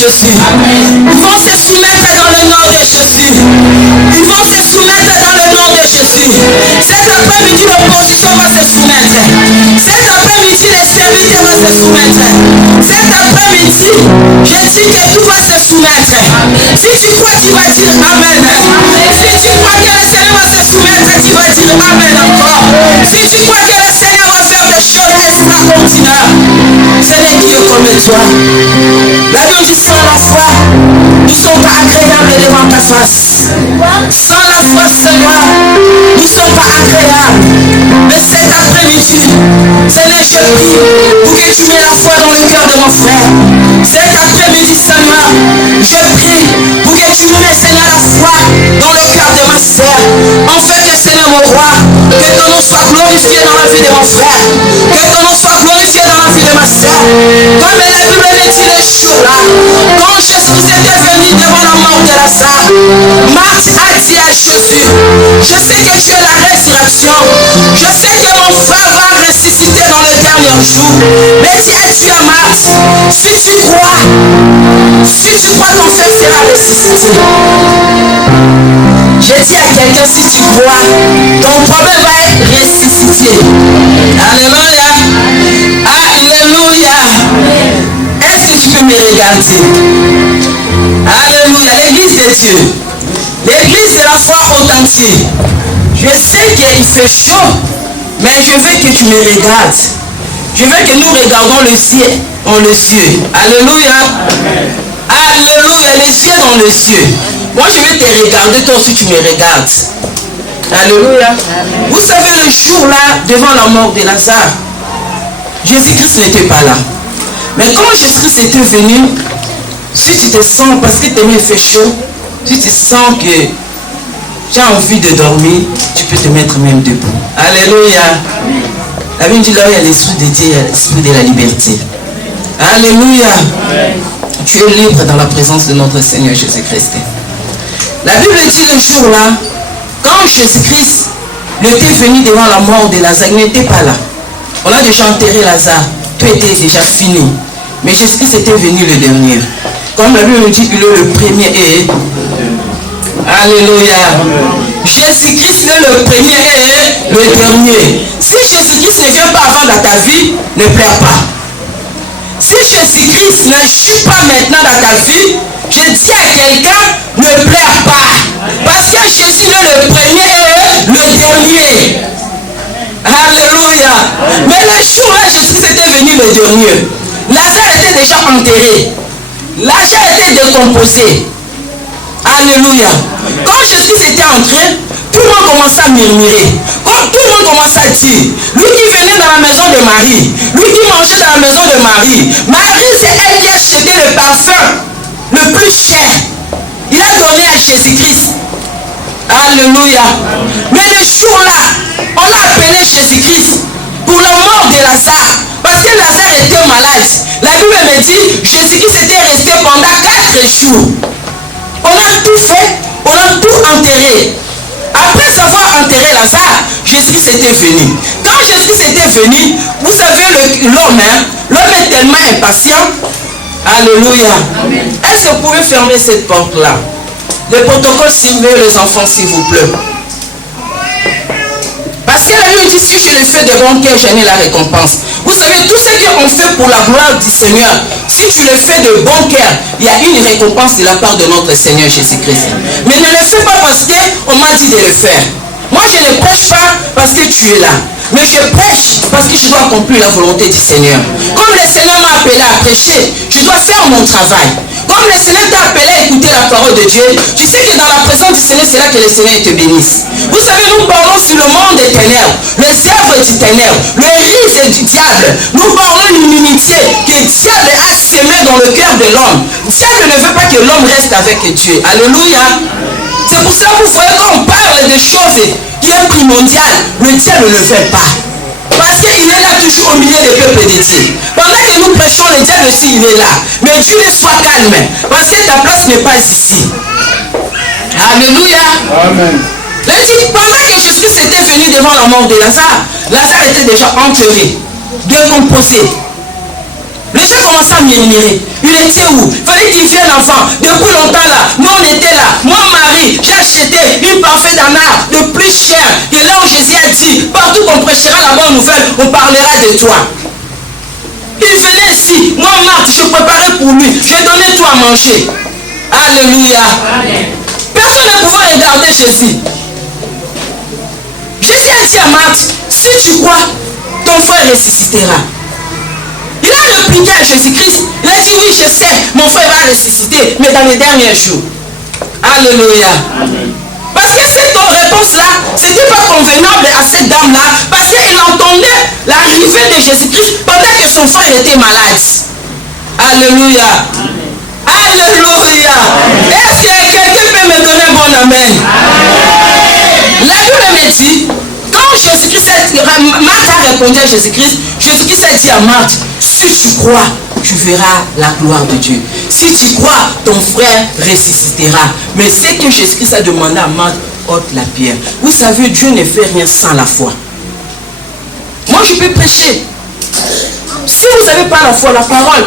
Jésus. Ils vont se soumettre dans le nom de Jésus. Ils vont se soumettre dans le nom de Jésus. Cet après-midi, l'opposition va se soumettre. Cet après-midi, les serviteurs vont se soumettre. Cet après-midi, je dis que tout va se soumettre. Si tu crois, tu vas dire Amen. Si tu crois que le Seigneur va se soumettre, tu vas dire Amen encore. Si tu crois que le Seigneur va faire des choses extraordinaires, ce n'est Dieu comme toi. La Bible dit sans la foi, nous ne sommes pas agréables devant ta face. Sans la foi, Seigneur, nous ne sommes pas agréables. Mais cet après-midi, Seigneur, je prie pour que tu mets la foi dans le cœur de mon frère. Cet après-midi, Seigneur, je prie pour que tu mets, Seigneur, la foi dans le cœur de ma sœur. En fait, que Seigneur, mon roi, que ton nom soit glorifié dans la vie de mon frère. Que ton nom soit glorifié dans la vie de ma sœur. Comme la Bible le dit le jour-là, quand Jésus était venu devant la mort de Lazare, Marthe a dit à Jésus, je sais que tu es la résurrection. Je sais que mon frère va ressusciter dans le dernier jour. Mais si tu as Marthe, si tu crois ton frère sera ressuscité. Je dis à quelqu'un, si tu crois, ton problème va être ressuscité. Alléluia. Alléluia. Est-ce que tu peux me regarder? Alléluia. L'église de Dieu. L'église de la foi authentique. Je sais qu'il fait chaud, mais je veux que tu me regardes. Je veux que nous regardons le ciel dans les cieux. Alléluia. Amen. Alléluia. Les yeux dans les cieux. Moi, je vais te regarder, toi aussi tu me regardes. Alléluia. Amen. Vous savez, le jour-là, devant la mort de Lazare, Jésus-Christ n'était pas là. Mais quand Jésus-Christ était venu, si tu te sens, parce que tu fait chaud, si tu sens que tu as envie de dormir, tu peux te mettre même debout. Alléluia. Amen. La Bible dit là où il y a l'esprit de Dieu, il y a l'esprit de la liberté. Alléluia. Amen. Tu es libre dans la présence de notre Seigneur Jésus-Christ. La Bible dit le jour-là, quand Jésus-Christ était venu devant la mort de Lazare, il n'était pas là. On a déjà enterré Lazare, tout était déjà fini. Mais Jésus-Christ était venu le dernier. Comme la Bible dit, il est le premier et... Alléluia. Jésus-Christ est le premier et le dernier. Si Jésus-Christ ne vient pas avant dans ta vie, ne pleure pas. Si Jésus-Christ n'agit pas maintenant dans ta vie, je dis à quelqu'un, ne pleure pas. Parce que Jésus est le premier et le dernier. Alléluia. Mais le jour-là, Jésus-Christ était venu le dernier. Lazare était déjà enterré. Lazare était décomposé. Alléluia. Quand Jésus-Christ était entré, tout le monde commençait à murmurer. Quand tout le monde commençait à dire, lui qui venait dans la maison de Marie, lui qui mangeait dans la maison de Marie, Marie c'est elle qui a acheté le parfum le plus cher. Il a donné à Jésus-Christ. Alléluia. Mais le jour-là, on a appelé Jésus-Christ pour la mort de Lazare. Parce que Lazare était malade. La Bible me dit, Jésus-Christ était resté pendant 4 jours. On a tout fait, on a tout enterré. Après avoir enterré Lazare, Jésus-Christ était venu. Quand Jésus-Christ était venu, vous savez, l'homme est tellement impatient. Alléluia. Est-ce que vous pouvez fermer cette porte-là? Le protocole, s'il veut, les enfants, s'il vous plaît. Parce que la Bible dit, si je le fais de bon cœur, j'en ai la récompense. Vous savez, tout ce qu'on fait pour la gloire du Seigneur, si tu le fais de bon cœur, il y a une récompense de la part de notre Seigneur Jésus-Christ. Mais ne le fais pas parce qu'on m'a dit de le faire. Moi, je ne prêche pas parce que tu es là. Mais je prêche parce que je dois accomplir la volonté du Seigneur. Comme le Seigneur m'a appelé à prêcher, je dois faire mon travail. Comme le Seigneur t'a appelé à écouter la parole de Dieu, tu sais que dans la présence du Seigneur, c'est là que le Seigneur te bénisse. Vous savez, nous parlons sur le monde des ténèbres, les œuvres du ténèbre, le risque du diable. Nous parlons d'une unité que le diable a sémé dans le cœur de l'homme. Diable ne veut pas que l'homme reste avec Dieu. Alléluia. C'est pour ça que vous voyez quand on parle des choses qui est primordial, le diable ne le fait pas. Parce qu'il est là toujours au milieu des peuples de Dieu. Pendant que nous prêchons, le diable aussi il est là. Mais Dieu ne soit calme. Parce que ta place n'est pas ici. Alléluia. Amen. Pendant que Jésus était venu devant la mort de Lazare, Lazare était déjà enterré, décomposé. Les gens commençaient à murmurer. Il était où? Il fallait qu'il vienne enfant. Depuis longtemps là, nous on était là. Moi, Marie, j'ai acheté une parfait d'anard de plus cher. Et là où Jésus a dit, partout qu'on prêchera la bonne nouvelle, on parlera de toi. Il venait ici. Moi, Marthe, je préparais pour lui. Je donnais tout à manger. Alléluia. Amen. Personne ne pouvait regarder Jésus. Jésus a dit à Marthe, si tu crois, ton frère ressuscitera. Il a répliqué à Jésus-Christ. Il a dit, oui, je sais, mon frère va ressusciter, mais dans les derniers jours. Alléluia. Amen. Parce que cette réponse-là, ce n'était pas convenable à cette dame-là, parce qu'elle entendait l'arrivée de Jésus-Christ pendant que son frère était malade. Alléluia. Amen. Alléluia. Est-ce que quelqu'un peut me donner un bon amen? Amen. La Bible me dit, quand Jésus-Christ, Marthe a répondu à Jésus-Christ, Jésus-Christ a dit à Marthe, si tu crois, tu verras la gloire de Dieu. Si tu crois, ton frère ressuscitera. Mais c'est que Jésus-Christ a demandé à Marthe, ôte la pierre. Vous savez, Dieu ne fait rien sans la foi. Moi, je peux prêcher. Si vous n'avez pas la foi, la parole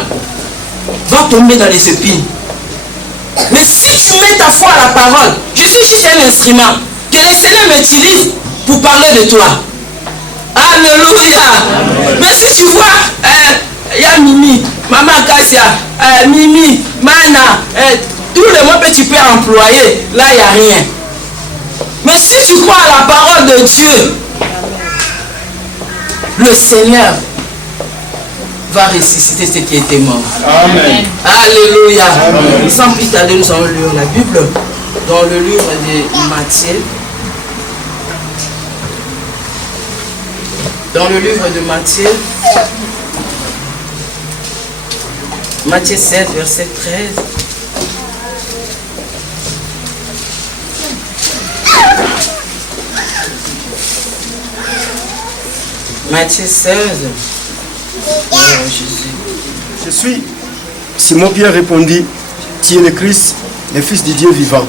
va tomber dans les épines. Mais si tu mets ta foi à la parole, je suis juste un instrument que le Seigneur m'utilise pour parler de toi. Alléluia. Amen. Mais si tu vois, il y a Mimi, Maman Kassia, Mimi, Mana, tout le monde que tu peux employer, là il n'y a rien. Mais si tu crois à la parole de Dieu, le Seigneur va ressusciter ceux qui étaient morts. Amen. Alléluia. Amen. Sans plus tarder, nous allons lire la Bible dans le livre de Matthieu. Dans le livre de Matthieu, Matthieu 7, verset 13. Matthieu 16. Oh, Je suis. Simon-Pierre répondit, tu es le Christ, le Fils du Dieu vivant.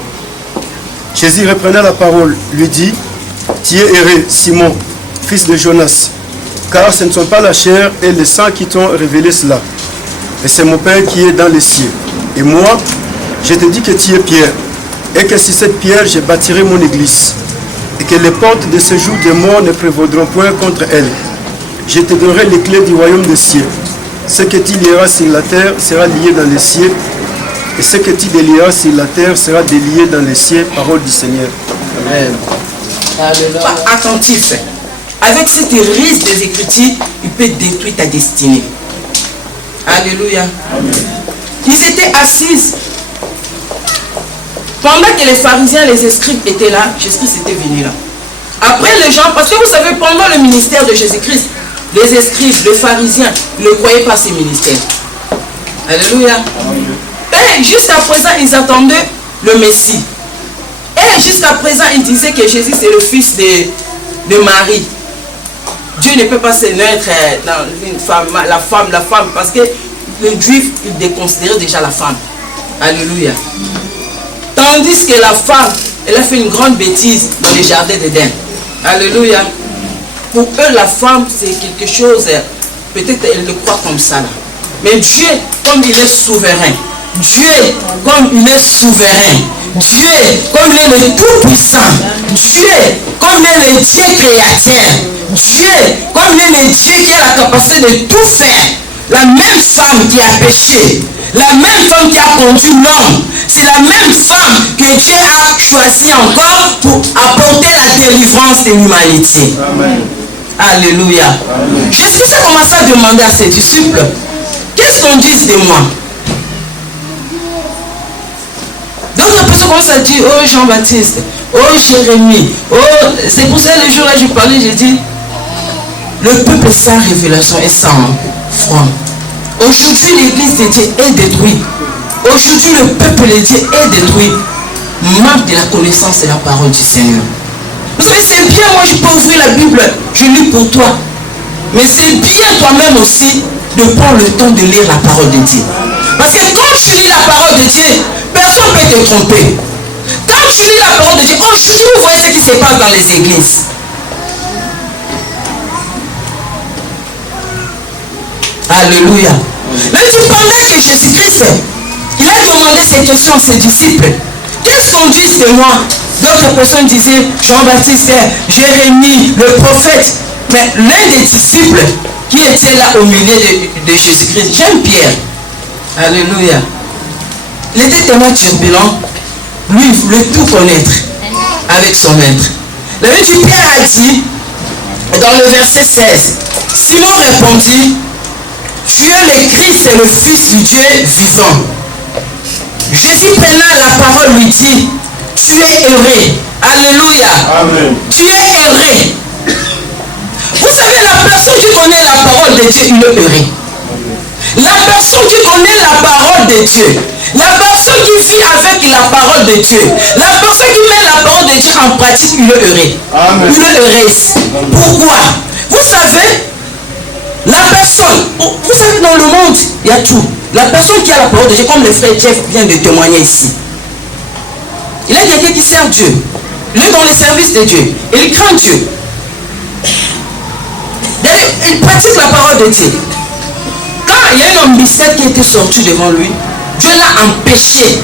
Jésus reprenant la parole, lui dit, tu es heureux, Simon, fils de Jonas, car ce ne sont pas la chair et le sang qui t'ont révélé cela, mais c'est mon Père qui est dans les cieux. Et moi, je te dis que tu es Pierre, et que sur cette pierre, je bâtirai mon église, et que les portes de ce jour de mort ne prévaudront point contre elle. Je te donnerai les clés du royaume des cieux. Ce que tu lieras sur la terre sera lié dans les cieux, et ce que tu délieras sur la terre sera délié dans les cieux. Parole du Seigneur. Amen. Sois attentif. Avec cette risque des Écritures, il peut détruire ta destinée. Alléluia. Amen. Ils étaient assis. Pendant que les pharisiens, les scribes étaient là, Jésus-Christ était venu là. Après les gens, parce que vous savez, pendant le ministère de Jésus-Christ, les scribes, les pharisiens ne croyaient pas ces ministères. Alléluia. Amen. Et jusqu'à présent, ils attendaient le Messie. Et jusqu'à présent, ils disaient que Jésus c'est le fils de Marie. Dieu ne peut pas se naître dans une femme, la femme, parce que les Juifs, ils déconsidéraient déjà la femme. Alléluia. Tandis que la femme, elle a fait une grande bêtise dans les jardins d'Éden. Alléluia. Pour eux, la femme, c'est quelque chose, peut-être elle le croit comme ça. Là. Mais Dieu, comme il est souverain, Dieu, comme il est souverain, Dieu, comme il est le tout-puissant, Dieu, comme il est le Dieu créateur, Dieu, comme il est Dieu qui a la capacité de tout faire, la même femme qui a péché, la même femme qui a conduit l'homme, c'est la même femme que Dieu a choisie encore pour apporter la délivrance de l'humanité. Amen. Alléluia. Amen. Jésus a commencé à demander à ses disciples, qu'est-ce qu'on dit de moi? D'autres personnes commencent à dire, oh Jean-Baptiste, oh Jérémie, oh, c'est pour ça le jour-là je parlais, j'ai dit, le peuple sans révélation et sans foi. Aujourd'hui l'église de Dieu est détruite. Aujourd'hui le peuple de Dieu est détruit. Manque de la connaissance de la parole du Seigneur. Vous savez, c'est bien, moi je peux ouvrir la Bible, je lis pour toi. Mais c'est bien toi-même aussi de prendre le temps de lire la parole de Dieu. Parce que quand tu lis la parole de Dieu, personne ne peut te tromper. Quand tu lis la parole de Dieu, aujourd'hui vous voyez ce qui se passe dans les églises. Alléluia. Mais pendant que Jésus-Christ, il a demandé ces questions à ses disciples. Qu'est-ce qu'on dit de moi? D'autres personnes disaient Jean-Baptiste, Jérémie, le prophète. Mais l'un des disciples qui était là au milieu de Jésus-Christ, Jean-Pierre, alléluia, il était tellement turbulent, lui il voulait tout connaître avec son maître. Le maître du Pierre a dit, dans le verset 16, Simon répondit, tu es le Christ et le Fils du Dieu vivant. Jésus prenant la parole lui dit, tu es heureux. Alléluia. Amen. Tu es heureux. Vous savez, la personne qui connaît la parole de Dieu, il est heureux. La personne qui connaît la parole de Dieu, la personne qui vit avec la parole de Dieu, la personne qui met la parole de Dieu en pratique, il est heureux. Amen. Il est heureuse. Pourquoi? Vous savez, la personne, vous savez, dans le monde, il y a tout. La personne qui a la parole de Dieu, comme le frère Jeff vient de témoigner ici, il est quelqu'un qui sert Dieu. Il est dans le service de Dieu. Il craint Dieu. Il pratique la parole de Dieu. Quand il y a un homme mystère qui était sorti devant lui, Dieu l'a empêché.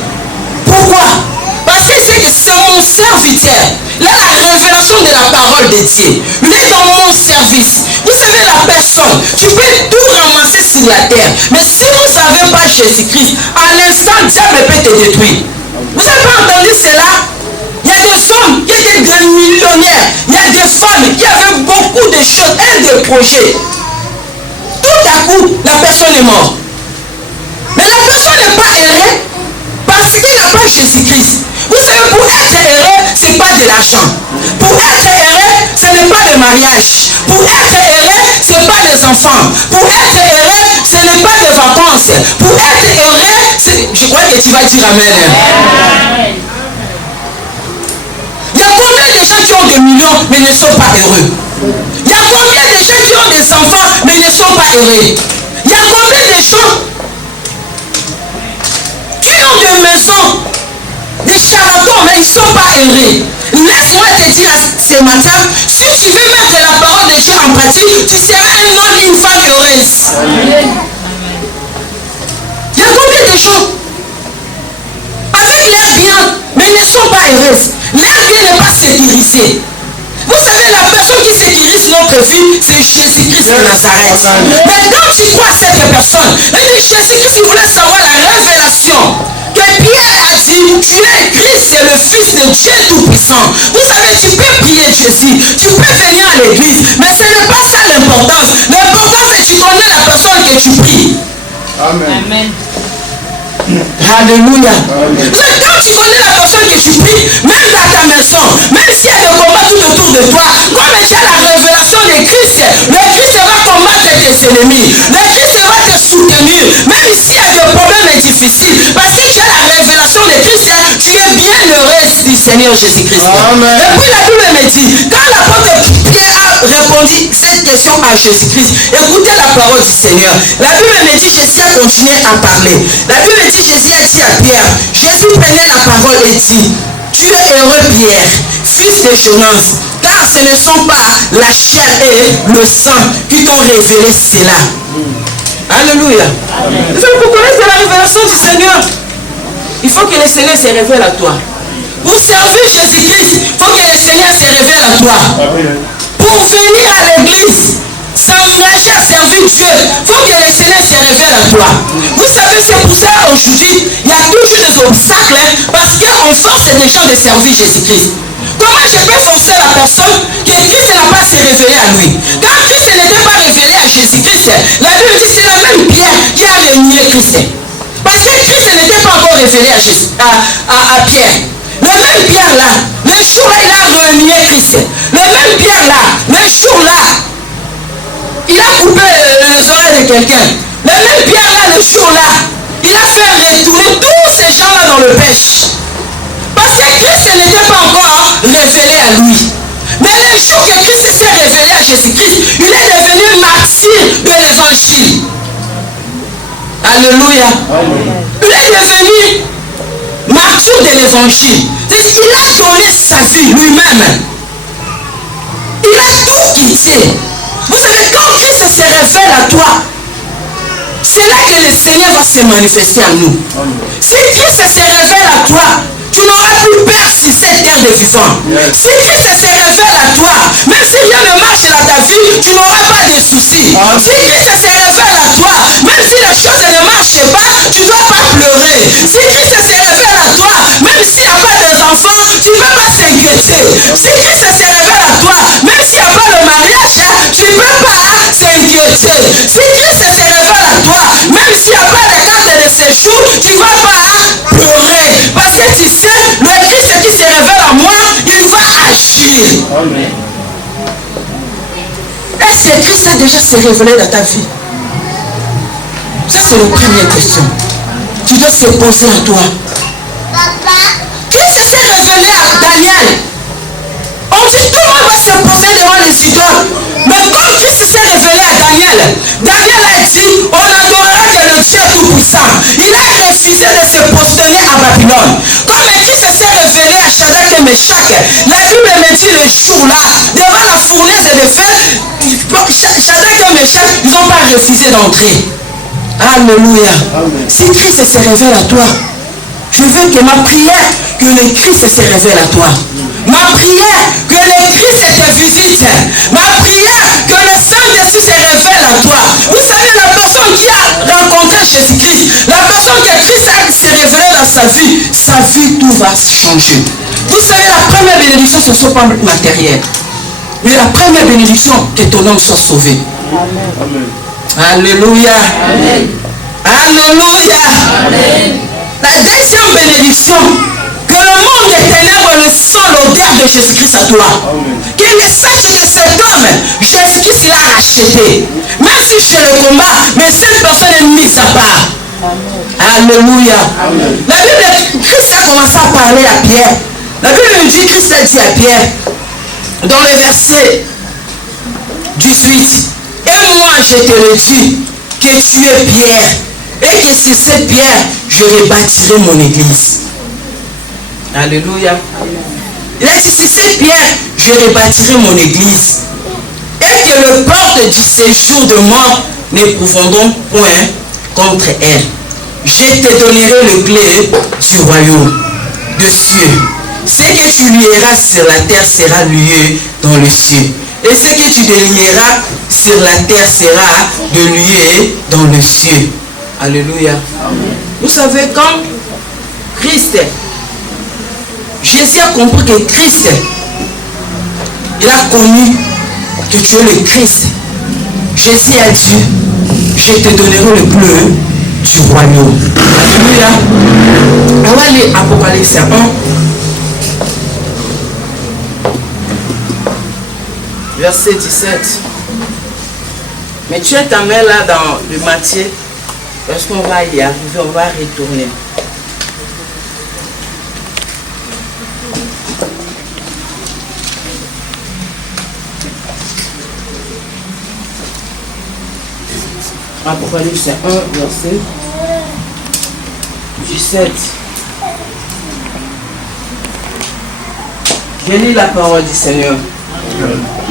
Pourquoi? Parce que c'est que c'est mon serviteur. Il a la révélation de la parole de Dieu. Il est dans mon service. Vous savez, la personne, tu peux tout ramasser sur la terre. Mais si vous ne savez pas Jésus-Christ, à l'instant, diable peut te détruire. Vous n'avez pas entendu cela? Il y a des hommes qui étaient des millionnaires. Il y a des femmes qui avaient beaucoup de choses et des projets. Tout à coup, la personne est morte. Mais la personne n'est pas heureuse parce qu'il n'a pas Jésus-Christ. Vous savez, pour être heureux, ce n'est pas de l'argent. Pour être heureux, ce n'est pas le mariage. Pour être heureux, ce n'est pas les enfants. Pour être heureux, ce n'est pas des vacances. Pour être heureux, je crois que tu vas dire Amen. Il y a combien de gens qui ont des millions mais ne sont pas heureux? Il y a combien de gens qui ont des enfants mais ne sont pas heureux? Il y a combien de gens qui ont des maisons, des charlatans mais ils ne sont pas heureux? Laisse-moi te dire ce matin, si tu veux mettre la parole de Dieu en pratique, tu seras un homme, une femme heureuse. Il y a combien de gens avec leurs biens mais ils ne sont pas heureuses? Leur bien n'est pas sécurisé. Vous savez, la personne qui sécurise notre vie, c'est Jésus-Christ de Nazareth. Mais quand tu crois cette personne, Jésus-Christ voulait savoir la révélation que Pierre a dit, tu es Christ et le Fils de Dieu Tout-Puissant. Vous savez, tu peux prier Jésus, tu peux venir à l'église, mais ce n'est pas ça l'importance. L'important, c'est que tu connais la personne que tu pries. Amen. Amen. Alléluia. Mais quand tu connais la personne que tu pries, même dans ta maison, même s'il y a des combats tout autour de toi, comme tu as la révélation de Christ, le Christ va combattre tes ennemis. Le Christ va te soutenir. Même s'il y a des problèmes difficiles, parce que tu as la révélation de Christ, tu es bien heureuse du Seigneur Jésus-Christ. Amen. Et puis la Bible me dit, quand l'apôtre Pierre a répondu cette question à Jésus-Christ, écoutez la parole du Seigneur. La Bible me dit, Jésus a continué à parler. La Bible me dit, Jésus a dit à Pierre, Jésus prenait la parole et dit, tu es heureux Pierre, fils de Jonas, car ce ne sont pas la chair et le sang qui t'ont révélé cela. Alléluia. Pour connaître la révélation du Seigneur, il faut que le Seigneur se révèle à toi. Pour servir Jésus-Christ, il faut que le Seigneur se révèle à toi. Pour venir à l'église, t'engager à servir Dieu, il faut que le Seigneur se révèle à toi. Vous savez, c'est pour ça aujourd'hui, il y a toujours des obstacles, parce qu'on force les gens de servir Jésus-Christ. Comment je peux forcer la personne que Christ n'a pas se révélé à lui? Quand Christ n'était pas révélé à Jésus-Christ, la Bible dit que c'est la même Pierre qui a renié Christ. Parce que Christ n'était pas encore révélé à Pierre. Le même Pierre là, le jour-là, il a renié Christ. Le même Pierre là, le jour-là, il a coupé les oreilles de quelqu'un. Le même Pierre là, le jour-là, il a fait retourner tous ces gens-là dans le pêche. Parce que Christ n'était pas encore révélé à lui. Mais le jour que Christ s'est révélé à Jésus-Christ, il est devenu martyr de l'évangile. Alléluia. Il est devenu martyr de l'évangile. Il a donné sa vie lui-même. Il a tout quitté. Vous savez, quand Christ se révèle à toi, c'est là que le Seigneur va se manifester à nous. Si Christ se révèle à toi, tu n'auras plus peur sur cette terre de vivant. Si Christ se révèle à toi, même si rien ne marche dans ta vie, tu n'auras pas de soucis. Si Christ se révèle à toi, même si les choses ne marchent pas, tu ne dois pas pleurer. Si Christ se révèle à toi, même s'il n'y a pas d'enfants, tu ne peux pas s'inquiéter. Si Christ se révèle à toi, même s'il n'y a pas de mariage, tu ne peux pas s'inquiéter. Si Christ se révèle à toi, même s'il n'y a pas de carte de séjour, tu ne vas pas pleurer. Parce que tu sais, le Christ qui se révèle à moi, il va agir. Amen. Est-ce que Christ a déjà se révélé dans ta vie? Ça, c'est la première question. Tu dois se poser à toi. Christ s'est révélé à Daniel. On dit tout le monde va se poser devant les idoles. Mais comme Christ s'est révélé à Daniel, Daniel a dit, on n'adorera que le Dieu Tout-Puissant. Il a refusé de se prosterner à Babylone. Comme Christ s'est révélé à Shadrach et Meshach, la Bible me dit le jour-là, devant la fournaise de feu, Shadrach et Meshach, ils n'ont pas refusé d'entrer. Alléluia. Amen. Si Christ se révèle à toi, je veux que ma prière, que le Christ se révèle à toi. Ma prière, que le Christ te visite. Ma prière, que le Saint-Esprit se révèle à toi. Vous savez, la personne qui a rencontré Jésus-Christ, la personne que Christ s'est révélé dans sa vie, tout va changer. Vous savez, la première bénédiction, ce ne sont pas matérielles. Mais la première bénédiction, que ton homme soit sauvé. Amen. Alléluia. Amen. Alléluia. Amen. La deuxième bénédiction, que le monde des ténèbres le sent l'odeur de Jésus-Christ à toi. Amen. Qu'il sache que cet homme, Jésus-Christ l'a racheté. Même si je le combats, mais cette personne est mise à part. Amen. Alléluia. Amen. La Bible, Christ a commencé à parler à Pierre. La Bible dit, Christ a dit à Pierre, dans le verset 18, et moi je te le dis, que tu es Pierre, et que sur cette pierre, je rebâtirai mon église. Alléluia. Il a dit, sur cette pierre, je rebâtirai mon église. Et que le porte du séjour de mort ne pourront point contre elle. Je te donnerai le clé du royaume de cieux. Ce que tu lieras sur la terre sera lié dans le ciel. Et ce que tu délieras sur la terre sera délié dans le ciel. Alléluia. Amen. Vous savez, quand Christ, Jésus a compris que Christ, il a connu que tu es le Christ. Jésus a dit, je te donnerai le clé du royaume. Alléluia. On va lire Apocalypse 1. Verset 17. Mais tu es ta main là dans le Matthieu, parce qu'on va y arriver, on va retourner. Apocalypse 1, verset 17. Je lis la parole du Seigneur.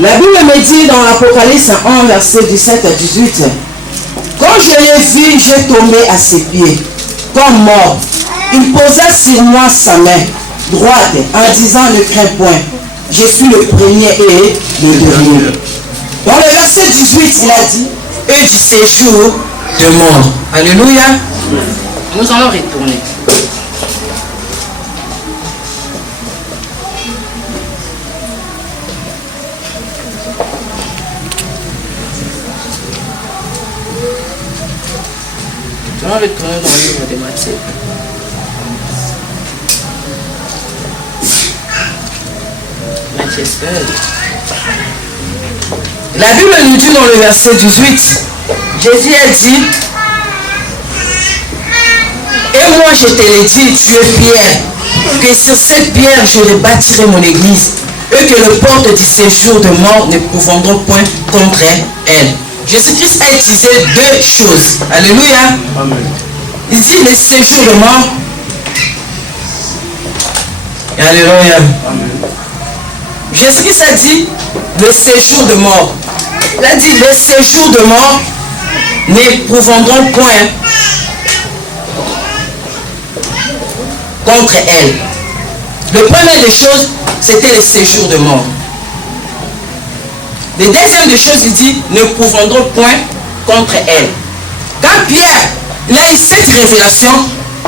La Bible me dit dans l'Apocalypse 1, verset 17 à 18, quand je l'ai vu, j'ai tombé à ses pieds, comme mort. Il posa sur moi sa main droite en disant, ne crains point, je suis le premier et le dernier. Dans le verset 18, ensuite, il a dit, et du séjour de mort. Alléluia. Nous allons retourner. Nous allons retourner dans le livre de Matthieu. Matthieu 16. La Bible nous dit dans le verset 18, Jésus a dit, et moi je te l'ai dit, tu es Pierre, que sur cette pierre je bâtirai mon église, et que les portes du séjour de mort ne prévaudront point contre elle. Jésus-Christ a utilisé deux choses. Alléluia. Amen. Il dit le séjour de mort. Alléluia. Amen. Jésus-Christ a dit le séjour de mort. Il a dit le séjour de mort n'éprouveront point contre elle. Le premier des choses, c'était le séjour de mort. Le deuxième des choses, il dit n'éprouveront point contre elle. Quand Pierre il a eu cette révélation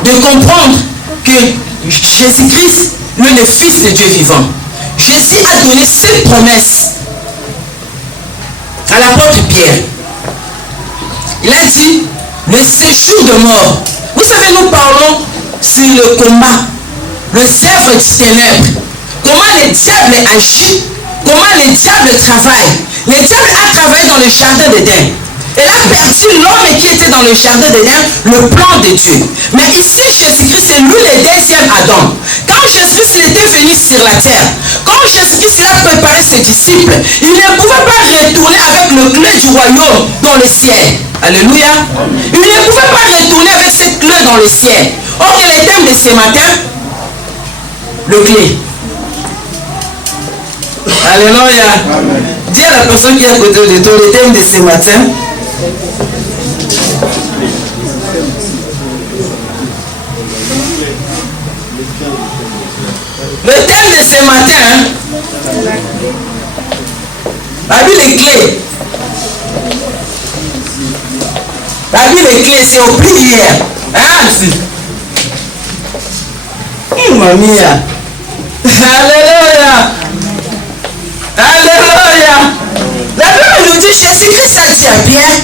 de comprendre que Jésus-Christ, lui, le Fils de Dieu vivant, Jésus a donné cette promesse à l'apôtre Pierre. Il a dit le séjour de mort. Vous savez, nous parlons sur le combat, le cercle du ténèbre. Comment le diable agit, comment le diable travaille. Le diable a travaillé dans le jardin d'Éden. Elle a perdu l'homme qui était dans le jardin d'Éden, le plan de Dieu. Mais ici, Jésus-Christ, c'est lui le deuxième Adam. Quand Jésus-Christ était venu sur la terre, quand Jésus-Christ a préparé ses disciples, il ne pouvait pas retourner avec le clé du royaume dans le ciel. Alléluia. Il ne pouvait pas retourner avec cette clé dans le ciel. Or, le thème de ce matin, le clé. Alléluia. Dis à la personne qui est à côté de toi, le thème de ce matin. Le thème de ce matin, la Bible est clé. La Bible est clé, c'est au prix hier. Hein, mamie. Alléluia. Alléluia. La Bible nous dit, Jésus-Christ a dit à Pierre,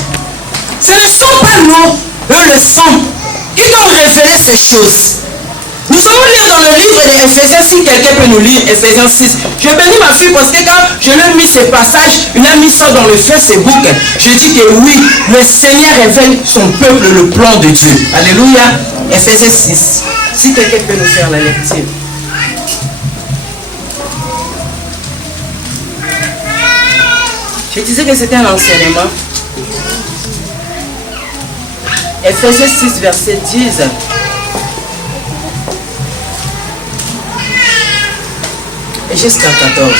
ce ne sont pas nous, eux le sang, qui t'ont révélé ces choses. Nous allons lire dans le livre d'Éphésiens, si quelqu'un peut nous lire Éphésiens 6. Je bénis ma fille parce que quand je lui ai mis ce passage, il a mis ça dans le Facebook. Je dis que oui, le Seigneur révèle son peuple le plan de Dieu. Alléluia. Éphésiens 6. Si quelqu'un peut nous faire la lecture. Je disais que c'était un enseignement. Éphésiens 6, verset 10. Et jusqu'à 14.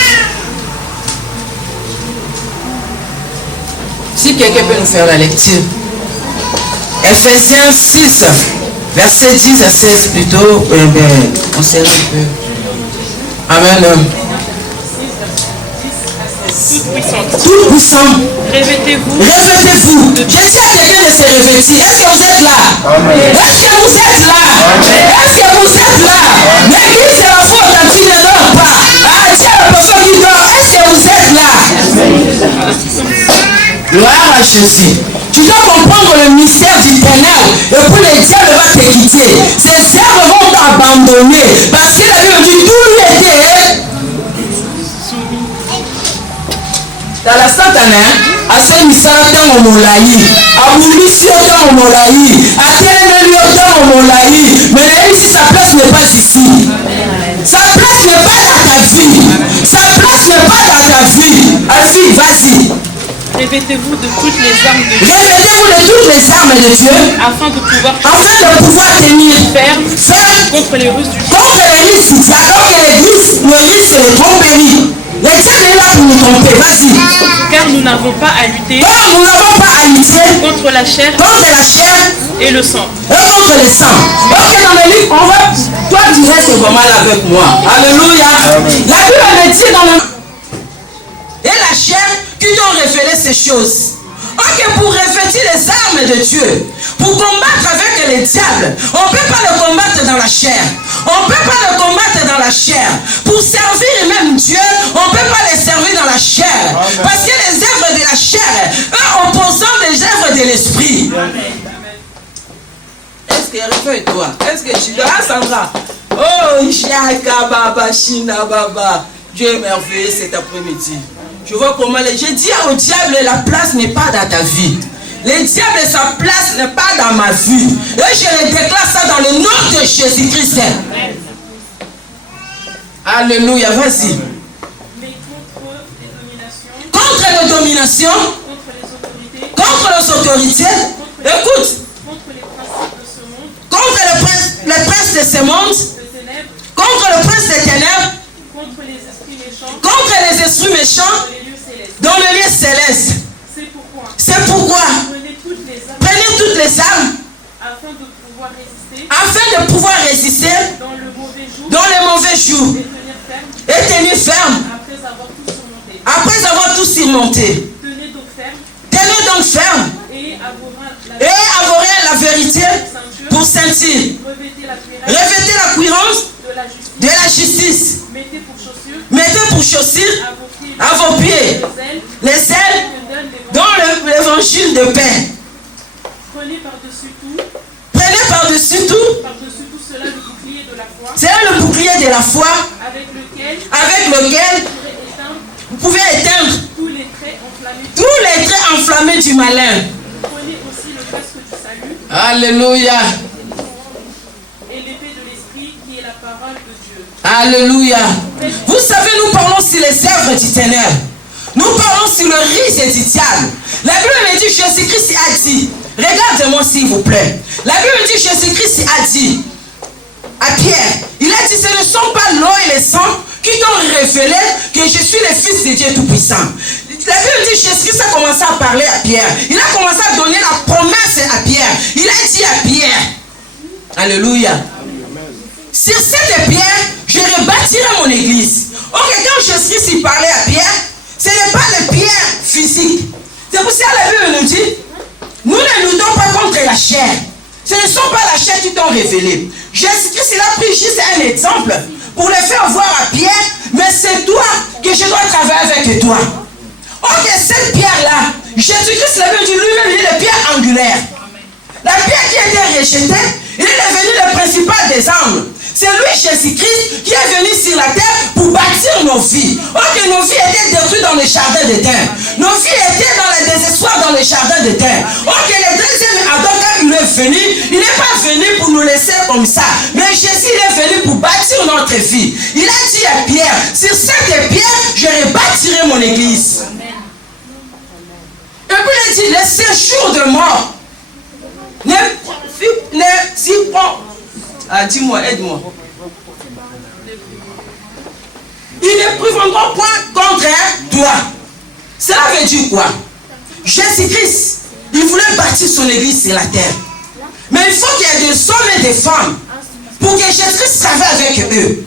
Si quelqu'un peut nous faire la lecture. Éphésiens 6, verset 10 à 16 plutôt. On sait un peu. Amen. Tout puissant. Revêtez-vous. Revêtez-vous. Je dis à quelqu'un de se revêtir. Est-ce que vous êtes là? Est-ce que vous êtes là? Est-ce que vous êtes là? L'église c'est la faute quand tu ne dors pas. Ah, dis à la personne qui dort, est-ce que vous êtes là? Gloire à Jésus. Tu dois comprendre le mystère du ténèbre. Et puis le diable va te quitter. Ces œuvres vont t'abandonner. Parce que la Bible dit tout lui était dans la Sainte-Année, à ce misala tango molai, à Boulissi tango molai, à Télémeli tango molai, mais ici sa place n'est pas ici. Sa place n'est pas dans ta vie. Sa place n'est pas dans ta vie. Alfie, vas-y. Revêtez-vous de toutes les armes de Dieu. Revêtez-vous de toutes les armes de Dieu. Afin de pouvoir tenir ferme contre les ruses du diable. Contre les risques du diable. Alors que le risque de tromperie. Le diable est là pour nous tromper. Vas-y. Car nous n'avons pas à lutter. Contre la chair. Et le sang. Contre le sang. Ok, dans le livre, on va. Toi, tu restes vraiment là avec moi. Alléluia. La Bible me dit dans le. Et la chair qui t'ont révélé ces choses. Ok, pour revêtir les armes de Dieu, pour combattre avec les diables, on ne peut pas le combattre dans la chair. On ne peut pas le combattre dans la chair. Pour servir même Dieu, on ne peut pas les servir dans la chair. Amen. Parce que les œuvres de la chair, eux opposant les œuvres de l'esprit. Est-ce que réveille-toi? Est-ce que tu dois, Sandra? Oh, Jaka Baba, Shina Baba. Dieu est merveilleux cet après-midi. Je vois comment je dis au diable, la place n'est pas dans ta vie. Le diable, sa place n'est pas dans ma vie. Et je le déclare ça dans le nom de Jésus-Christ. Alléluia, vas-y. Mais contre les dominations, contre les dominations, contre les autorités, écoute, contre les princes de ce monde, contre le prince des ténèbres, contre les esprits méchants, dans le lieu céleste. C'est pourquoi prenez toutes les armes afin de pouvoir résister dans les mauvais jours et tenir ferme après avoir tout surmonté. Tenez donc ferme et abhorrez la vérité pour ceinture. Revêtez la cuirasse de la justice. Mettez pour chaussures à vos pieds les ailes dans l'évangile de paix. Prenez par-dessus tout cela le bouclier de la foi. C'est le bouclier de la foi avec lequel vous pouvez éteindre tous les traits enflammés du malin. Prenez aussi le casque du salut. Alléluia. Et l'épée de l'esprit qui est la parole de Dieu. Alléluia. Vous savez, nous parlons sur les œuvres du Ténèbres. Nous parlons sur le risque du diable. La Bible me dit, Jésus-Christ a dit, regardez-moi s'il vous plaît. La Bible me dit, Jésus-Christ a dit à Pierre, il a dit, ce ne sont pas l'eau et le sang qui t'ont révélé que je suis le Fils de Dieu Tout-Puissant. La Bible dit, Jésus-Christ a commencé à parler à Pierre. Il a commencé à donner la promesse à Pierre. Il a dit à Pierre, Alléluia. Sur cette pierre, je rebâtirai mon église. Ok, quand Jésus-Christ parlait à Pierre, ce n'est pas les pierres physiques. C'est pour ça que la Bible nous dit, nous ne luttons pas contre la chair. Ce ne sont pas la chair qui t'ont révélé. Jésus-Christ, il a pris juste un exemple pour le faire voir à Pierre, mais c'est toi que je dois travailler avec toi. Ok, cette pierre-là, Jésus-Christ, la Bible dit lui-même, il est la pierre angulaire. La pierre qui a été rejetée, il est devenu le principal des hommes. C'est lui, Jésus-Christ, qui est venu sur la terre pour bâtir nos vies. Ok, nos vies étaient détruites dans les jardins d'Éden. Nos vies étaient dans le désespoir dans les jardins d'Éden. Ok, le deuxième Adam, quand il est venu, il n'est pas venu pour nous laisser comme ça. Mais Jésus, il est venu pour bâtir notre vie. Il a dit à Pierre, sur cette pierre, je rebâtirai mon église. Et puis il dit, le séjour de mort, dis-moi, aide-moi. Ils ne préféreront point contre toi. Cela veut dire quoi? Jésus-Christ, il voulait bâtir son église sur la terre. Mais il faut qu'il y ait des hommes et des femmes pour que Jésus-Christ travaille avec eux.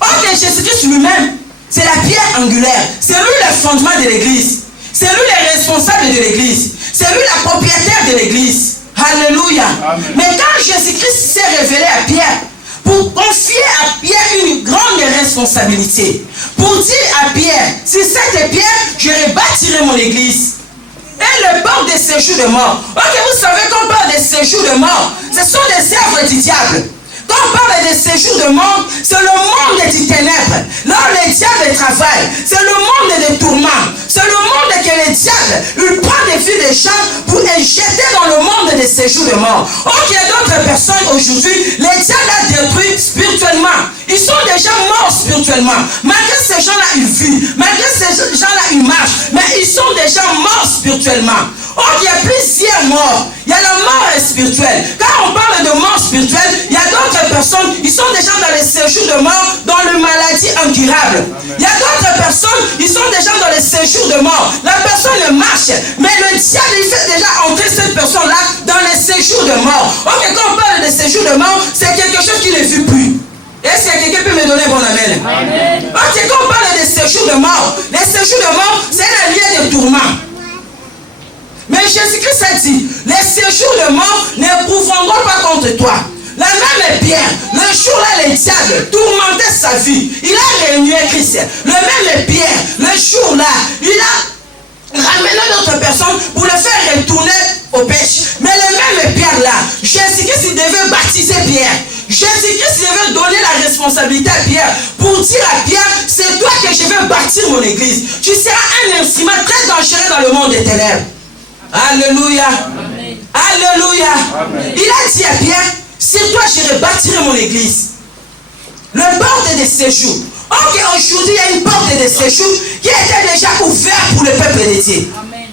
Or que Jésus-Christ lui-même, c'est la pierre angulaire. C'est lui le fondement de l'église. C'est lui le responsable de l'église. C'est lui la propriétaire de l'église. Alléluia. Amen. Mais quand Jésus-Christ s'est révélé à Pierre, pour confier à Pierre une grande responsabilité, pour dire à Pierre, si cette pierre, je rebâtirai mon église. Et le bord des séjours de mort. Ok, vous savez qu'on parle des séjours de mort, ce sont des œuvres du diable. Quand on parle des séjours de mort, c'est le monde des ténèbres. Là où le diable travaille, c'est le monde des tourments. C'est le monde que le diable, il prend des vies des gens pour les jeter dans le monde des séjours de mort. Or, il y a d'autres personnes aujourd'hui, le diable a détruit spirituellement. Ils sont déjà morts spirituellement. Malgré ces gens-là, ils vivent. Malgré ces gens-là, ils marchent. Mais ils sont déjà morts spirituellement. Or, il y a plusieurs morts. Il y a la mort spirituelle. Quand on parle de mort spirituelle, il y a d'autres personnes, ils sont déjà dans les séjours de mort, dans les maladies incurables. Il y a d'autres personnes, ils sont déjà dans les séjours de mort. La personne marche, mais le diable, il fait déjà entrer cette personne-là dans les séjours de mort. Ok, quand on parle de séjours de mort, c'est quelque chose qui ne vit plus. Est-ce que quelqu'un peut me donner un bon amen? Amen. Ok, quand on parle de séjours de mort, les séjours de mort, c'est un lieu de tourment. Jésus-Christ a dit, les séjours de mort ne pourront pas contre toi. La même Pierre, le jour-là, les diables tourmentaient sa vie. Il a réuni Christ. Le même Pierre, le jour-là, il a ramené d'autres personnes pour le faire retourner au péché. Mais le même Pierre-là, Jésus-Christ, il devait baptiser Pierre. Jésus-Christ devait donner la responsabilité à Pierre pour dire à Pierre, c'est toi que je vais bâtir mon église. Tu seras un instrument très dangereux dans le monde des ténèbres. Alléluia. Amen. Alléluia. Amen. Il a dit à Pierre, c'est toi que je bâtirai mon église. Le porte de séjour. Ok, aujourd'hui, il y a une porte de séjour qui était déjà ouverte pour le peuple de Dieu. Amen.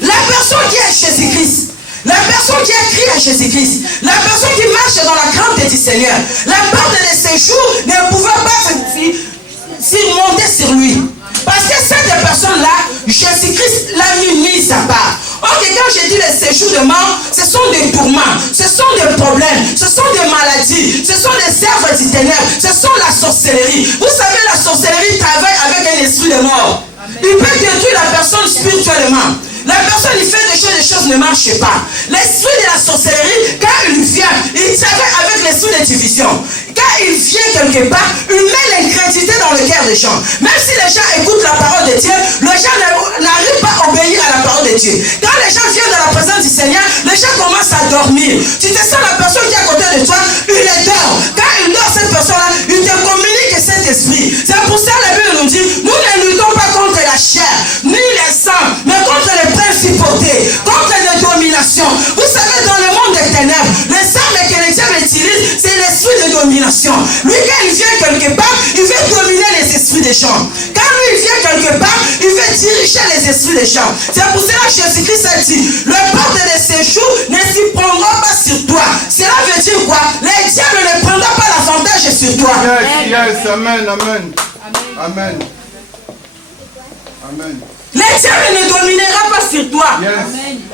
La personne qui est Jésus-Christ, la personne qui a crié à Jésus-Christ, la personne qui marche dans la crainte du Seigneur, la porte de séjour ne pouvait pas monter sur lui. Parce que cette personne-là, Jésus-Christ l'a mise à part. Ok, quand je dis les séjours de mort, ce sont des tourments, ce sont des problèmes, ce sont des maladies, ce sont des œuvres du ténèbres, ce sont la sorcellerie. Vous savez, la sorcellerie travaille avec un esprit de mort. Il peut détruire la personne spirituellement. La personne, il fait des choses ne marchent pas. L'esprit de la sorcellerie, quand il vient, il travaille avec l'esprit de division. Quand il vient quelque part, il met l'incrédulité dans le cœur des gens. Même si les gens écoutent la parole de Dieu, les gens n'arrivent pas à obéir à la parole de Dieu. Quand les gens viennent dans la présence du Seigneur, les gens commencent à dormir. Tu te sens la personne qui est à côté de toi, il dort. Quand il dort, cette personne-là, il te communique cet esprit. C'est pour ça que la Bible nous dit, nous ne luttons pas contre la chair, ni les sangs, mais contre les principautés, contre les dominations. Vous savez, dans le monde des ténèbres, les armes que les diables utilisent, c'est l'esprit de domination. Lui, quand il vient quelque part, il veut dominer les esprits des gens. Quand lui, il vient quelque part, il veut diriger les esprits des gens. C'est pour cela que Jésus-Christ a dit, le porte de séjour ne s'y prendra pas sur toi. Cela veut dire quoi? Les diables ne prendront pas l'avantage sur toi. Yes, amen, amen. Amen. Amen. Les diables ne domineront pas sur toi. Yes.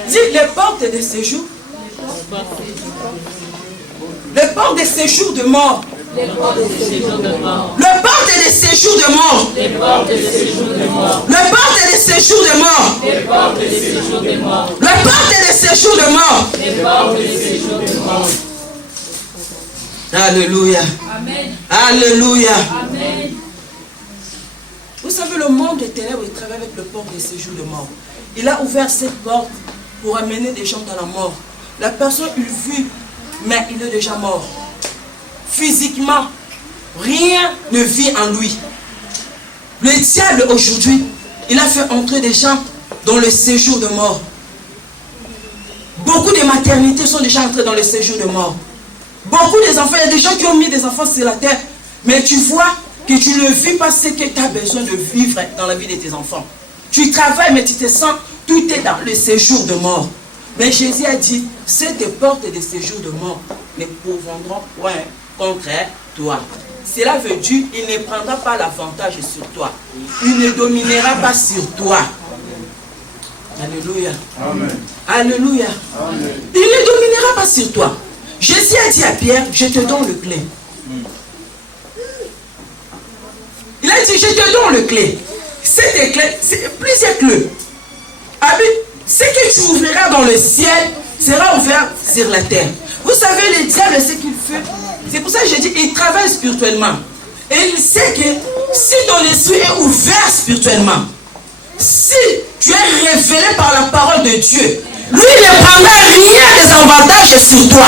Dis les portes de séjour. Les portes de séjour de mort. Les portes de séjour de mort. Le porte de séjour de mort. Les portes de séjour de mort. Le porte de séjour de mort. Les portes de séjour de mort. Le porte de séjour de mort. Les portes de séjour de mort. Alléluia. Amen. Alléluia. Amen. Vous savez, le monde des ténèbres, il travaille avec le porte de séjour de mort. Il a ouvert cette porte pour amener des gens dans la mort. La personne, il vit, mais il est déjà mort. Physiquement, rien ne vit en lui. Le diable, aujourd'hui, il a fait entrer des gens dans le séjour de mort. Beaucoup de maternités sont déjà entrées dans le séjour de mort. Beaucoup des enfants, il y a des gens qui ont mis des enfants sur la terre, mais tu vois que tu ne vis pas ce que tu as besoin de vivre dans la vie de tes enfants. Tu travailles, mais tu te sens, tout est dans le séjour de mort. Mais Jésus a dit, cette porte de séjour de mort ne pourront point contre toi. Cela veut dire, il ne prendra pas l'avantage sur toi. Il ne dominera pas sur toi. Alléluia. Amen. Alléluia. Amen. Il ne dominera pas sur toi. Jésus a dit à Pierre, je te donne le clé. Il a dit, je te donne le clé. Cette clé, c'est plusieurs clés. Ce que tu ouvriras dans le ciel sera ouvert sur la terre. Vous savez, le diable, ce qu'il fait, c'est pour ça que je dis, il travaille spirituellement. Et il sait que si ton esprit est ouvert spirituellement, si tu es révélé par la parole de Dieu, lui ne prendra rien des avantages sur toi.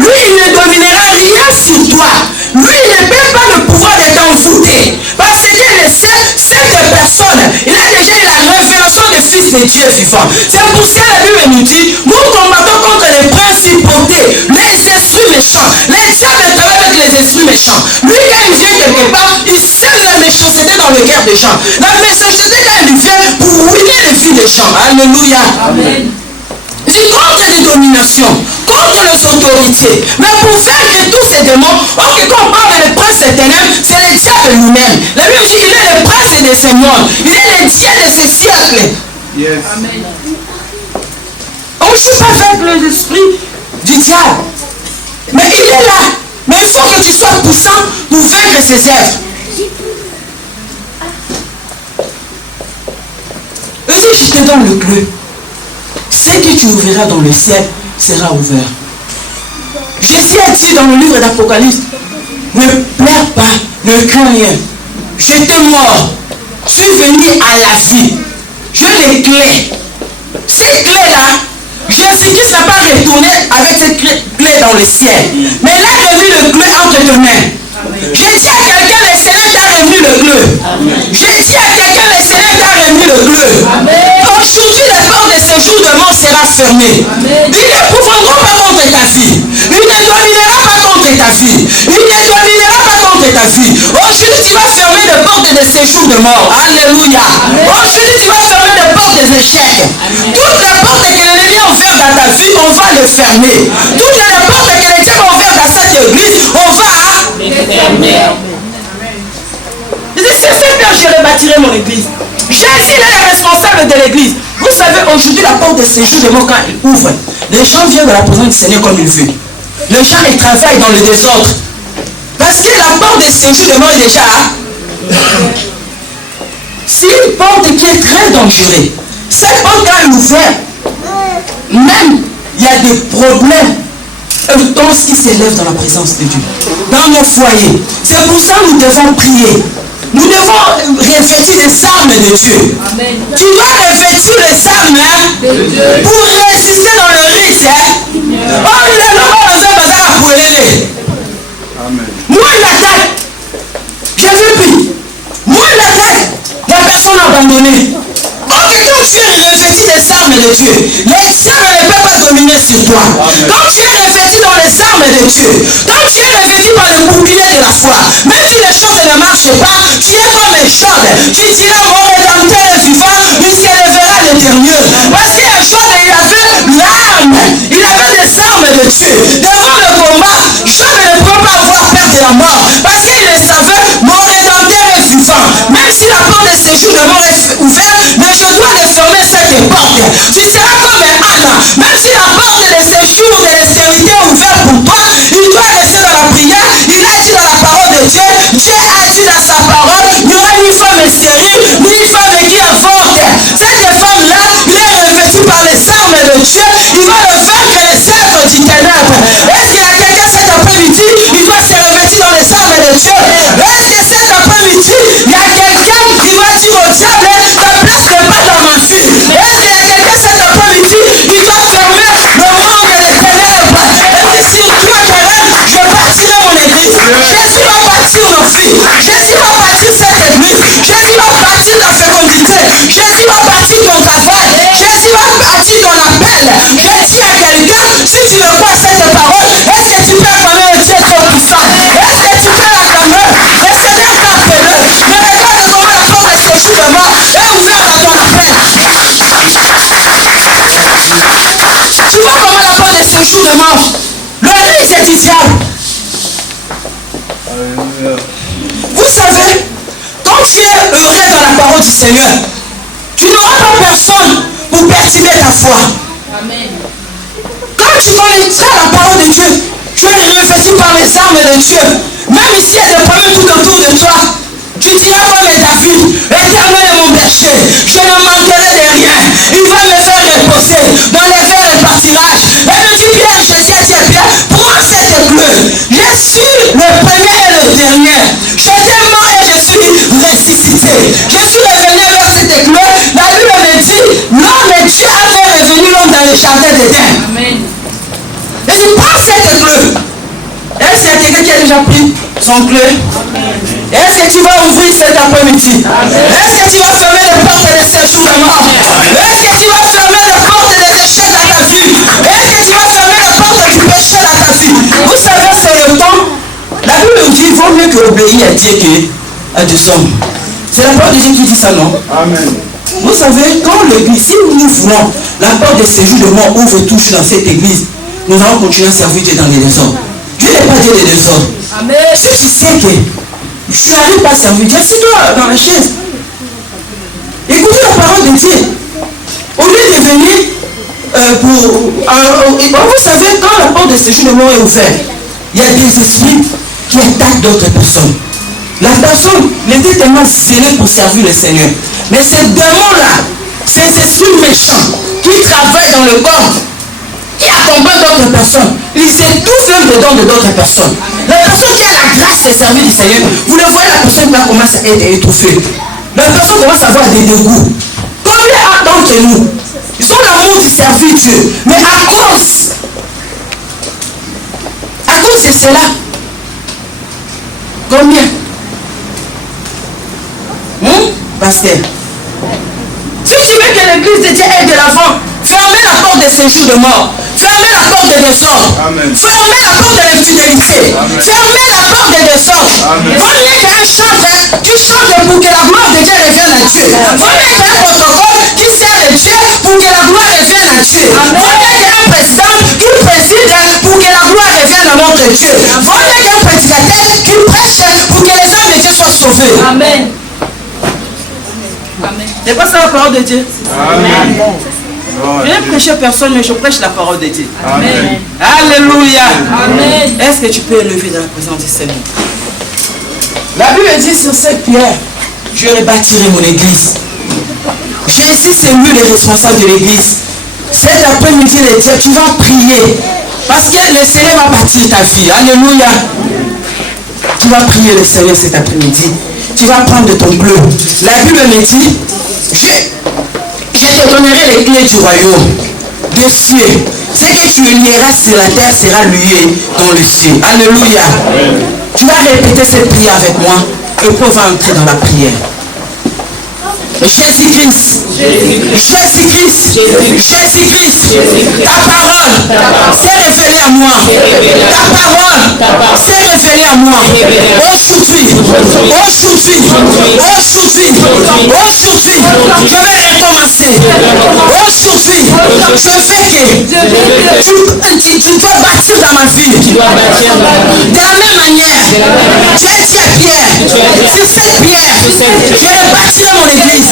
Lui, il ne dominera rien sur toi. Lui, il ne peut pas le pouvoir de t'envoûter. Parce que cette personne, il a déjà eu la révélation du Fils de Dieu vivant. C'est pour ça que la Bible nous dit, nous combattons contre les principautés, les esprits méchants. Les diables travaillent avec les esprits méchants. Lui, quand il vient quelque part, il sème la méchanceté dans le cœur des gens. La méchanceté, quand il vient, pour ruiner les vies des gens. Alléluia. Amen. C'est contre les dominations, contre les autorités. Mais pour vaincre tous ces démons, quand on parle de le prince des ténèbres, c'est le diable lui-même. La Bible dit, il est le prince de ces mondes. Il est le Dieu de ces siècles. Yes. Amen. On ne joue pas avec l'esprit du diable. Mais il est là. Mais il faut que tu sois puissant pour vaincre ses œuvres. Il dit, je te donne le clé. que tu ouvriras dans le ciel sera ouvert. Jésus a dit dans le livre d'Apocalypse, ne pleure pas, ne crains rien. J'étais mort, je suis venu à la vie. J'ai les clés. Ces clés-là, Jésus-Christ n'a pas retourné avec ces clés dans le ciel. Mais il a remis le clé entre tes mains. J'ai dit à quelqu'un, le Seigneur t'a remis le clé. J'ai dit à quelqu'un, le Seigneur t'a remis le clé. Aujourd'hui, la porte de ce jour de mort sera fermée. Ils ne pouvront pas contre ta vie. Ils ne domineront pas contre ta vie. Ils ne domineront pas contre ta vie. Aujourd'hui, tu vas fermer les portes de ce jour de mort. Alléluia. Aujourd'hui, tu vas fermer les portes des échecs. Toutes les portes que l'ennemi a ouvertes dans ta vie, on va les fermer. Toutes les portes que les diables ont ouvertes dans cette église, on va les fermer. Je dis, c'est ce que je rebâtirai mon église. Jésus est le responsable de l'église. Vous savez, aujourd'hui, la porte de séjour de mort, quand il ouvre, les gens viennent de la présence du Seigneur comme ils veulent. Les gens, ils travaillent dans le désordre. Parce que la porte de séjour de mort est déjà... C'est une porte qui est très dangereuse. Cette porte, quand elle est ouverte, même, il y a des problèmes dans ce qui s'élève dans la présence de Dieu. Dans nos foyers. C'est pour ça que nous devons prier. Nous devons revêtir les armes de Dieu. Amen. Tu dois revêtir les armes pour résister dans le risque. Oh, il est là, pour l'aider. Moi, l'attaque. Je veux plus. Moi, l'attaque. La personne abandonnée. Quand tu es revêtu des armes de Dieu, les diables ne peuvent pas dominer sur toi. Quand tu es revêtu dans les armes de Dieu, quand tu es revêtu par le bouclier de la foi, même si les choses ne marchent pas, tu es comme un Job. Tu diras, mon rédempteur est vivant, il se lèvera à l'intérieur. Parce que Job, il avait l'arme, il avait des armes de Dieu. Devant le combat, Job ne peut pas avoir peur de la mort. Parce qu'il le savait, mon rédempteur est vivant. Même si la porte de séjour de mort est ouverte, mais je dois les fermer cette porte. Tu seras comme un Anna. Même si la porte de séjour de l'extériorité est ouverte pour toi, il doit rester dans la prière. Il a dit dans la parole de Dieu, Dieu a dit dans sa parole, il y aura ni femme stérile, ni une femme qui avorte. Cette femme-là, il est revêtue par les armes de Dieu. Il va le vaincre les œuvres du ténèbre. Est-ce qu'il y a quelqu'un cet après-midi, il doit se revêtir dans les armes de Dieu? Est-ce que cet après-midi, il y a quelqu'un qui va dire au diable, ta place n'est pas dans ma vie? Est-ce qu'il y a quelqu'un cet après-midi, il doit fermer le monde des ténèbres? Et si sur Dieu terrain, je bâtirai mon église. Jésus va bâtir nos vies. Jésus va bâtir cette église. Jésus va bâtir ta fécondité. Jésus va bâtir ton travail. Jésus va bâtir ton appel. Je dis à quelqu'un, si tu ne crois cette parole, est-ce que tu peux acclamer le Dieu tout-puissant? Est-ce que tu peux l'acclamer? Le Seigneur t'a appelé. Ne regarde comment la porte de séjour de mort est ouverte à ton appel. Tu vois comment la porte de séjour de mort? Le risque est du diable. Vous savez, quand tu es heureux dans la parole du Seigneur, tu n'auras pas personne pour perturber ta foi. Amen. Quand tu connaîtras la parole de Dieu, tu es revêtu par les armes de Dieu. Même ici, il y a des problèmes tout autour de toi. Tu diras comme David, Éternel est mon berger, je ne manquerai de rien. Il va me faire reposer dans les verts de pâturage. Et depuis Pierre, je dis à Pierre, prends cette clé. Je suis le premier et le dernier. J'étais mort et je suis ressuscité. Je suis revenu vers cette clé. La Bible me dit, l'homme de Dieu a fait revenir l'homme dans le jardin d'Éden. Amen. Et tu prends cette clé. Est-ce qu'il y a quelqu'un qui a déjà pris son clé? Est-ce que tu vas ouvrir cet après-midi? Est-ce que tu vas fermer les portes de séjour de mort? Est-ce que tu vas fermer les portes des échecs dans ta vie? Est-ce que tu vas fermer les portes du péché dans ta vie? Vous savez, c'est le temps. La Bible nous dit, il vaut mieux qu'obéir à Dieu qu'à des hommes. C'est la parole de Dieu qui dit ça, non? Amen. Vous savez, quand l'église, si nous voulons, la porte de séjour de mort ouvre toujours dans cette église, nous allons continuer à servir Dieu dans les désordres. Dieu n'est pas Dieu des désordres. Amen. Si tu sais que tu n'arrives pas à servir Dieu, assieds-toi dans la chaise. Écoutez la parole de Dieu. Au lieu de venir vous savez, quand la porte de séjour de mort est ouverte, il y a des esprits qui attaquent d'autres personnes. La personne n'était tellement scellée pour servir le Seigneur. Mais ces démons-là, ces esprits méchants qui travaillent dans le corps, qui accompagne d'autres personnes, il s'étouffe même dedans de d'autres personnes. La personne qui a la grâce de servir du Seigneur, vous le voyez, la personne qui commence à être étouffée. La personne commence à avoir des dégoûts. Combien d'entre nous, ils ont l'amour de servir Dieu, mais à cause de cela, combien? Pasteur, si tu veux que l'église de Dieu aille de l'avant, fermez la porte de séjour de mort. Fermez la porte de désordre. Fermez la porte de l'infidélité. Fermez la porte de désordre. Vaut mieux qu'un chante, tu chantes pour que la gloire de Dieu revienne à Dieu. Vaut mieux qu'un protocole qui sert de Dieu pour que la gloire revienne à Dieu. Vaut mieux qu'un président qui préside pour que la gloire revienne à notre Dieu. Vaut mieux qu'un prédicateur qui prêche pour que les âmes de Dieu soient sauvées. Amen. C'est pas ça la parole de Dieu? Amen. Je ne prêche personne, mais je prêche la parole de Dieu. Amen. Alléluia. Amen. Est-ce que tu peux élever dans la présence du Seigneur? La Bible dit sur cette pierre, je rebâtirai mon église. Jésus, c'est lui le responsable de l'église. Cet après-midi, tu vas prier. Parce que le Seigneur va bâtir ta vie. Alléluia. Tu vas prier le Seigneur cet après-midi. Tu vas prendre ton bleu. La Bible me dit, je te donnerai les clés du royaume des cieux. Ce que tu lieras sur la terre sera lié dans le ciel. Alléluia. Tu vas répéter cette prière avec moi et puis on va entrer dans la prière. Jésus-Christ, Jésus-Christ, Jésus-Christ, ta parole s'est révélée à moi. Ta parole s'est révélée à moi. Aujourd'hui, je vais recommencer. Aujourd'hui, je fais que tu dois bâtir dans ma vie. De la même manière, tu es Pierre. Sur cette pierre, je rebâtirai mon église.